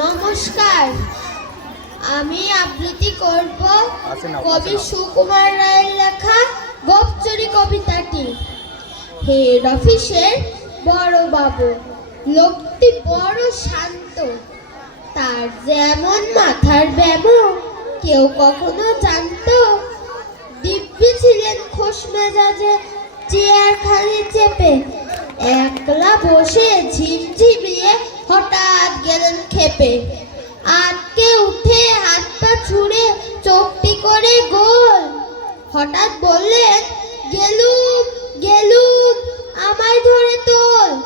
নমস্কার। আমি আবৃত্তি করব কবি সুকুমার রায়ের লেখা গোপচুরি কবিতাটি। হেড অফিসের বড় বাবু লোকটি বড় শান্ত। তার যেমন মাথার ব্যামো কেউ কখনো জানতো। দিব্যি ছিলেন খোশ মেজাজে চেয়ার খালি চেপে একলা বসে ঝিমঝিমিয়ে হঠাৎ গেলেন খেপে আটকে উঠে হাত পা ছুঁড়ে চোখটি করে গোল। হঠাৎ বললেন, গেলুম গেলুম, আমায় ধরে তোল।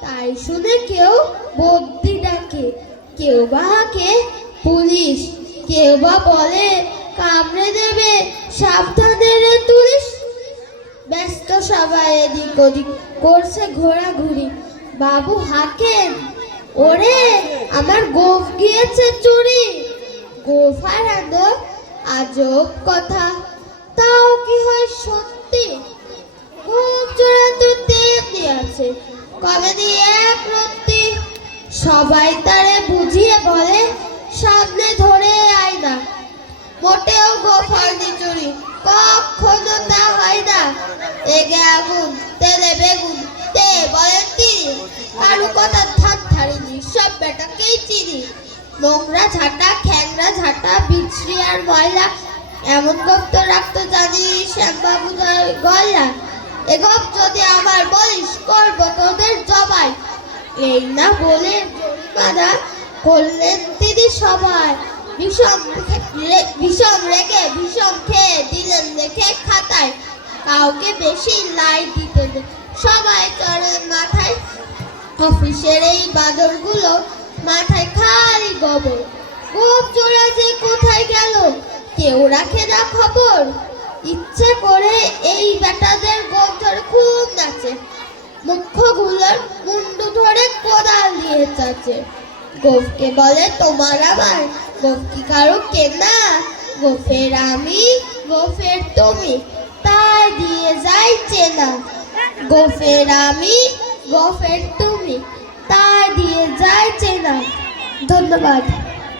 তাই শুনে কেউ বদ্যি ডাকে। কেউ বা হাঁকে পুলিশ। কেউ বা বলে, কামড়ে দেবে, সাবধানে রে তুলিস। ব্যস্ত সবাই এদিক ওদিক করছে ঘোরাঘুরি। বাবু হাঁকেন? ওরে, আমার গোফ গিয়েছে চুরি। গোফ হারানো আজব কথা। তাও কি হয় সত্যি? গোফ জোড়া তো তেমনি আছে, কবে দিয়ে এক সবাই তারে বুঝিয়ে বলে, সামনে ধরে আয় না মোটেও গোফ হয়নি চুরি কখনো তা হয় না। এগে আগুন, তেলে বেগুন, তে বলেন তিনি কারু কথা ধান ধারিনি, সব বেটাকেই চিনি। নোংরা ঝাঁটা, খ্যাংরা ঝাঁটা বিছড়ি আর ময়লা, এমন গপ তো রাখতো জানি শ্যামবাবু গয়লা এ গপ যদি আমার বলিস, করব তোদের জবাই। এই না বলে জরিমানা করলেন তিনি সবাই। বিষম বিষম রেখে বিষম খেয়ে দিলেন দেখে খাতায়। কাউকে বেশি লাই দিতে সবাই চড়ে মাথায়। অফিসের এই বাদরগুলো মাথায় খালি গোবর। গোপ জোড়া যে কোথায় গেল, কেউ রাখে না খবর। ইচ্ছে করে এই বেটাদের গোপ ধরে খুব নাচে। মুখ্যগুলোর মুন্ডু ধরে কোদাল দিয়ে চাচে। গোফকে বলে, তোমার আমার গোফ কারও কেনা? গোফের আমি, গোফের তুমি, তাই দিয়ে যাই চেনা। গোফের আমি, গোফের তুমি, তাই দিয়ে যাই চেনা। ধন্যবাদ।